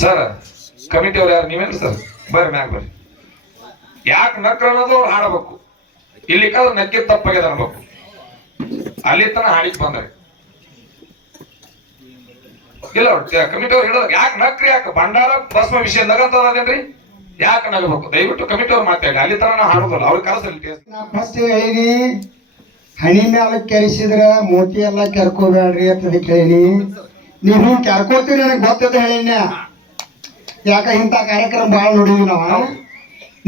Sir committee ಅವ್ರು ಯಾರು? ನೀವೇನು ಸರ್? ಬರ್ರಿ, ಮ್ಯಾಗ ಬರ್ರಿ. ಯಾಕೆ ನಕ್ರ ಅನ್ನೋದು ಅವ್ರು ಹಾಡಬೇಕು. ಇಲ್ಲಿ ಕಾದ್ರೆ ನಕ್ಕಿ ತಪ್ಪಾಗ್ಯದ ಅನ್ಬೇಕು. ಅಲ್ಲಿ ತನ ಹಾಡಿಕ್ ಬಂದ್ರಿ. ಇಲ್ಲ ಕಮಿಟಿ ಅವ್ರು ಹೇಳೋದು ಯಾಕೆ ನಕ್ರಿ, ಯಾಕೆ ಭಂಡಾರ, ಭಸ್ಮ ವಿಷಯ ನಗಂತದೇನ್ರಿ ಯಾಕೆ ನಗಬೇಕು? ದಯವಿಟ್ಟು ಕಮಿಟಿ ಅವ್ರು ಮಾತಾಡಿ. ಅಲ್ಲಿ ತನ ನಾ ಹಾಡೋದಲ್ಲ ಅವ್ರಿಗೆ ಕಲಸಲ್ಲಿ ಫಸ್ಟ್ ಹೇಳಿ, ಹಣಿ ಮ್ಯಾಲ ಕೆರಿಸಿದ್ರ ಮೋತಿ ಎಲ್ಲ ಕೆರ್ಕೋಬೇಡ್ರಿ ಅಂತ ಹೇಳಿ ನೀವು ಕೆರ್ಕೋತೀರಿ ನನಗೆ ಗೊತ್ತದ ಹೇಳಿನ ಯಾಕ ಇಂಥ ಕಾರ್ಯಕ್ರಮ ಭಾಳ ನೋಡಿದ್ವಿ ನಾವು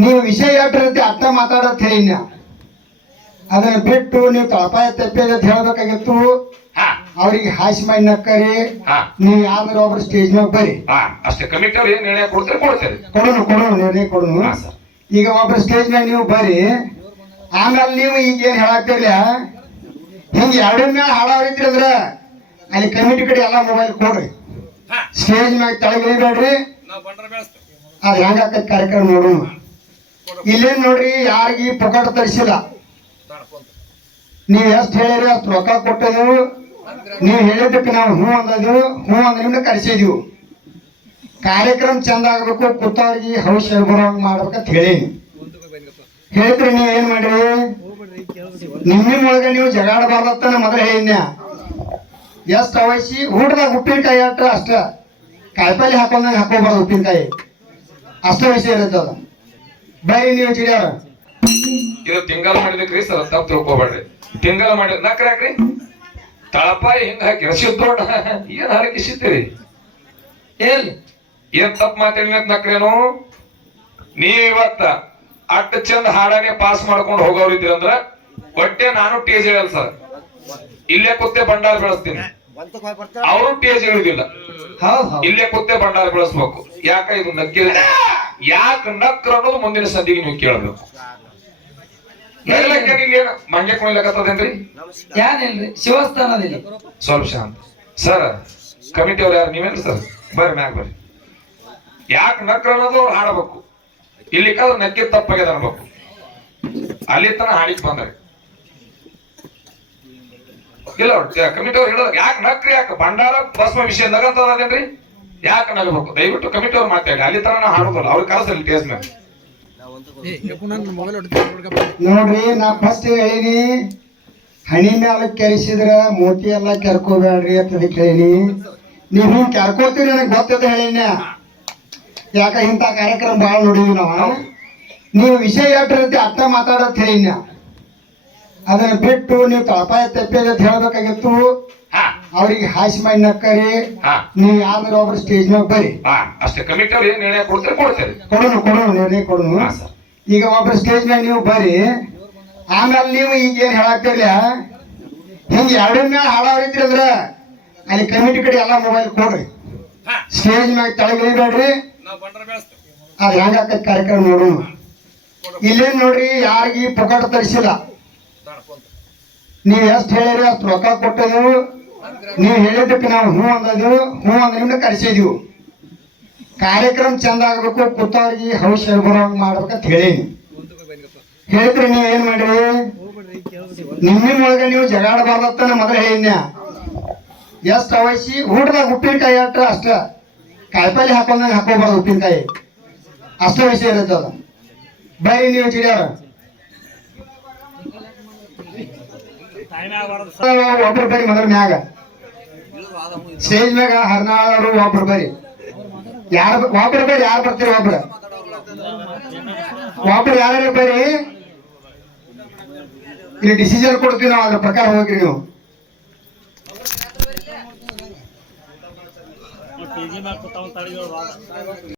ನೀವು ವಿಷಯ ಇಟ್ಟಿರುತ್ತೆ ಅರ್ಥ ಮಾತಾಡತ್ ಹೇಳಿನ ಅದನ್ನ ಬಿಟ್ಟು ನೀವು ತಳಪಾಯ ತಪ್ಪೇದ ಅಂತ ಹೇಳ್ಬೇಕಾಗಿತ್ತು. ಅವ್ರಿಗೆ ಹಾಸಿ ಮಾಡಿ ನಕ್ಕರಿ. ನೀವು ಯಾವ್ದಾರ ಒಬ್ರು ಸ್ಟೇಜ್ ಮ್ಯಾಗ ಬರ್ರಿ. ಅಷ್ಟೇ ಕಮಿಟಿ ಅವ್ರು ಏನ್ ನಿರ್ಣಯ ಕೊಡ್ತಾರೆ ಕೊಡ್ತಾರೆ ಕೊಡೋನು ಕೊಡೋನು ನಿರ್ಣಯ ಕೊಡೋನು. ಈಗ ಒಬ್ರು ಸ್ಟೇಜ್ ಮ್ಯಾಗ ನೀವು ಬರ್ರಿ. ಆಮೇಲೆ ನೀವು ಈಗ ಏನ್ ಹೇಳಾಕ್ತಿರ್ಲ ಹಿಂಗ ಎರಡು ಮ್ಯಾಲ ಹಾಳಾಗಿದ್ರಿ ಅಂದ್ರೆ ಅಲ್ಲಿ ಕಮಿಟಿ ಕಡೆ ಎಲ್ಲ ಮೊಬೈಲ್ ಕೊಡ್ರಿ. ಸ್ಟೇಜ್ ಮ್ಯಾಗ ತೆಳಗ್ ಇಳಿಬೇಡ್ರಿ ಅದ್ ಹೆಂಗ ಕಾರ್ಯಕ್ರಮ ನೋಡೋಣ ಇಲ್ಲೇನ್ ನೋಡ್ರಿ ಯಾರಿಗೆ ಪೊಕಟ ತರಿಸಿಲ್ಲ. ನೀವ್ ಎಷ್ಟ್ ಹೇಳಿರಿ ಅಷ್ಟ್ ರೊಕ್ಕ ಕೊಟ್ಟದೆವು. ನೀವ್ ಹೇಳಿದ್ದಕ್ಕೆ ನಾವು ಹ್ಞೂ ಅಂದದೆವು. ಹ್ಞೂ ಅಂದ್ರಿಂದ ಕರೆಸಿದೀವಿ. ಕಾರ್ಯಕ್ರಮ ಚಂದ ಆಗ್ಬೇಕು ಕೂತವ್ರಿಗೆ ಹೌಸ್ ಮಾಡ್ಬೇಕು ಮಾಡ್ಬೇಕಂತ ಹೇಳಿ. ಹೇಳಿದ್ರಿ ನೀವ್ ಏನ್ ಮಾಡ್ರಿ? ನಿಮ್ಮ ಒಳಗೆ ನೀವು ಜಗಾಡಬಾರ್ದತ್ತ ಮೊದಲು ಹೇಳಿದ್ನ ಎಷ್ಟ್ ಅವಶ್ಯ ಊಟದಾಗ ಉಪ್ಪಿನಕಾಯಿ ಅಟ್ಟ ಅಷ್ಟ. ಕಾಯಿಪಲ್ಲೆ ಹಾಕೊಂಡಂಗೆ ಹಾಕೋಬಾರ್ದು ಉಪ್ಪಿನಕಾಯಿ. ಅಷ್ಟು ವಿಷಯ ಇರುತ್ತೆ ಅದು. ಬರ್ರಿ ನೀವು ಚಿಡಿಯಾರ ಇದು ತಿಂಗಳ ಮಾಡಿದ್ರಿ ಸರ್ ತಪ್ಪು ತಿಳ್ಕೊಬೇಡ್ರಿ. ತಿಂಗಳ ಮಾಡಿದ ನಕ್ರ ಹಾಕ್ರಿ ತಳಪಾಯಿ ಹಿಂಗ ಹಾಕಿ ಹಸಿದ್ದೋಣ ಏನ್ ಹರಕಿಸಿದ್ದೀರಿ? ಏನ್? ಏನ್ ತಪ್ಪು ಮಾತಾಡಿನ ನಕ್ರೇನು? ನೀವ್ ಇವತ್ತ ಅಟ್ಟ ಚಂದ ಹಾಡಾನೆ ಪಾಸ್ ಮಾಡ್ಕೊಂಡು ಹೋಗೋರು ಇದ್ರಂದ್ರ ಒಟ್ಟೆ ನಾನು ಟೇಜ್ ಹೇಳಲ್ಲ ಸರ್. ಇಲ್ಲೇ ಕೂತೆ ಬಂಡಾರ ಬೆಳೆಸ್ತೀನಿ. ಅವರು ಟೇಜ್ ಹೌದ್ ಇಲ್ಲೇ ಕೊತ್ತೆ ಭಂಡಾರ ಬೆಳೆಸ್ಬೇಕು ಯಾಕ ಇದು ನಕ್ಕಿ ಯಾಕ ನಕ್ರ ಅನ್ನೋದು ಮುಂದಿನ ಸಂದಿಗೆ ನೀವು ಕೇಳಬೇಕು. ಮಂಡ್ಯ ಕುಣಿಲಕತ್ತದೇನ್ರಿ ಏನಿಲ್ರಿ ಶಿವಸ್ಥಾನದಲ್ಲಿ. ಸ್ವಲ್ಪ ಶಾಂತ. ಸರ್ ಕಮಿಟಿ ಅವ್ರು ಯಾರು? ನೀವೇನ್ರಿ ಸರ್? ಬರ್ರಿ ಮ್ಯಾಗ ಬರ್ರಿ. ಯಾಕೆ ನಕ್ರ ಅನ್ನೋದು ಅವ್ರು ಹಾಡಬೇಕು. ಇಲ್ಲಿ ಕಾದ್ರೆ ನಕ್ಕಿ ತಪ್ಪಾಗ್ಯದ ಅನ್ಬೇಕು. ಅಲ್ಲಿ ತನ ಹಾಡಿಕ್ ಬಂದ್ರಿ. ಇಲ್ಲ ಕಮಿಟಿ ಅವ್ರು ಹೇಳೋದು ಯಾಕೆ ನಕ್ರಿ ಯಾಕೆ ಭಂಡಾರ ಭಸ್ಮ ವಿಷಯ ನಗಂತದೇನ್ರಿ ಯಾಕೆ ನಗಬೇಕು? ದಯವಿಟ್ಟು ಕಮಿಟಿ ಅವ್ರು ಮಾತಾಡಿ ಅಲ್ಲಿ ತರ ನಾ ಹಾಡೋದಲ್ಲ ಅವ್ರ ಕನಸಲ್ಲಿ ಟೇಸ್ ಮೇಲೆ. ನೋಡ್ರಿ ನಾ ಫಸ್ಟ್ ಹೇಳಿನಿ ಹಣಿ ಮ್ಯಾಲ ಕೆರಿಸಿದ್ರ ಮೂರ್ತಿ ಎಲ್ಲ ಕೆರ್ಕೋಬೇಡ್ರಿ ಅಂತ ಅದಕ್ಕೆ ಹೇಳಿನಿ. ನೀವು ಹಿಂಗ್ ಕೆರ್ಕೋತೀರಿ ನನಗೆ ಗೊತ್ತದ ಹೇಳಿನ ಯಾಕ ಇಂಥ ಕಾರ್ಯಕ್ರಮ ಭಾಳ ನೋಡಿದ್ವಿ ನಾವು? ನೀವು ವಿಷಯ ಇಟ್ಟಿರುತ್ತೆ ಅರ್ಥ ಮಾತಾಡತ್ ಹೇಳಿನ ಅದನ್ನ ಬಿಟ್ಟು ನೀವು ತಳಪಾಯ ತಪ್ಪಿದೆ ಅಂತ ಹೇಳ್ಬೇಕಾಗಿತ್ತು. ಹಾ. ಅವ್ರಿಗೆ ಹಾಸಿ ಮಾಡಿ ನಕ್ಕರಿ. ಹಾ. ನೀವು ಯಾವ್ದಾರ ಒಬ್ರು ಸ್ಟೇಜ್ ಮ್ಯಾಗ ಬರ್ರಿ. ಹಾ ಅಷ್ಟೇ ಕಮಿಟಿ ಅವ್ರು ಏನ್ ನಿರ್ಣಯ ಕೊಡ್ತಾರೆ ಕೊಡ್ತಾರೆ. ಕೊಡೋನು ಕೊಡೋನು ನಿರ್ಣಯ ಕೊಡೋನು. ಹಾ ಈಗ ಒಬ್ರು ಸ್ಟೇಜ್ ಮ್ಯಾಗ ನೀವು ಬರ್ರಿ. ಆಮೇಲೆ ನೀವು ಈಗ ಏನ್ ಹೇಳಾಕ್ತಿರ್ಲ ಹಿಂಗ ಎರಡು ಮೇಲೆ ಹಾಳಾಗಿದ್ರಿ ಅಂದ್ರ ಅಲ್ಲಿ ಕಮಿಟಿ ಕಡೆ ಎಲ್ಲ ಮೊಬೈಲ್ ಕೊಡ್ರಿ. ಸ್ಟೇಜ್ ಮ್ಯಾಗ ತಳಗಿರಿ ಬೇಡ್ರಿ ಅದ್ ಹೆಂಗ ಆಕೈತಿ ಕಾರ್ಯಕ್ರಮ ನೋಡೋಣ. ಇಲ್ಲೇನ್ ನೋಡ್ರಿ ಯಾರಿಗೆ ಪೊಕಟ ತರಿಸಿಲ್ಲ. ನೀವ್ ಎಷ್ಟ್ ಹೇಳಿರಿ ಅಷ್ಟು ರೊಕ್ಕ ಕೊಟ್ಟದೆವು. ನೀವು ಹೇಳಿದ್ದಕ್ಕೆ ನಾವು ಹ್ಞೂ ಅಂದದೆವು. ಹ್ಞೂ ಅಂದ ನಿಮ್ನ ಕರೆಸಿದೀವಿ. ಕಾರ್ಯಕ್ರಮ ಚಂದ ಆಗ್ಬೇಕು, ಕೂತವ್ರಿಗೆ ಹೌಸ್ ಬರೋಂಗ್ ಮಾಡ್ಬೇಕಂತ ಹೇಳೀನಿ. ಹೇಳಿದ್ರಿ ನೀವ್ ಏನ್ ಮಾಡ್ರಿ? ನಿಮ್ಮ ಒಳಗ ನೀವು ಜಗಾಡಬಾರ್ದತ್ತ ಮೊದಲ ಮೊದಲು ಹೇಳಿದ್ನ್ಯ? ಎಷ್ಟ್ ಅವಶ್ಯ ಊಟದಾಗ ಉಪ್ಪಿನಕಾಯಿ ಅಟ್ಟ ಅಷ್ಟ. ಕಾಯಿಪಲ್ಲೆ ಹಾಕೊಂಡಂಗ ಹಾಕೋಬಾರ್ದು ಉಪ್ಪಿನಕಾಯಿ. ಅಷ್ಟ ವಿಷಯ ಇರುತ್ತೆ ಬೈ ನೀವು ಚಿಡಿಯಾರ ಒಬ್ರು ಬರ್ರಿ ಮೊದಲ ಮ್ಯಾಗ. ಸ್ಟೇಜ್ ಮ್ಯಾಗ ಹರ್ನಾಳರು ಒಬ್ರು ಬರ್ರಿ ಯಾರು ಒಬ್ರು ಬರ್ರಿ ಯಾರು ಬರ್ತೀರಿ ಒಬ್ರು? ಒಬ್ರು ಯಾರು ಬರ್ರಿ ಇಲ್ಲಿ ಡಿಸಿಷನ್ ಕೊಡ್ತೀವಿ ನಾವು ಅದ್ರ ಪ್ರಕಾರ ಹೋಗ್ರಿ ನೀವು.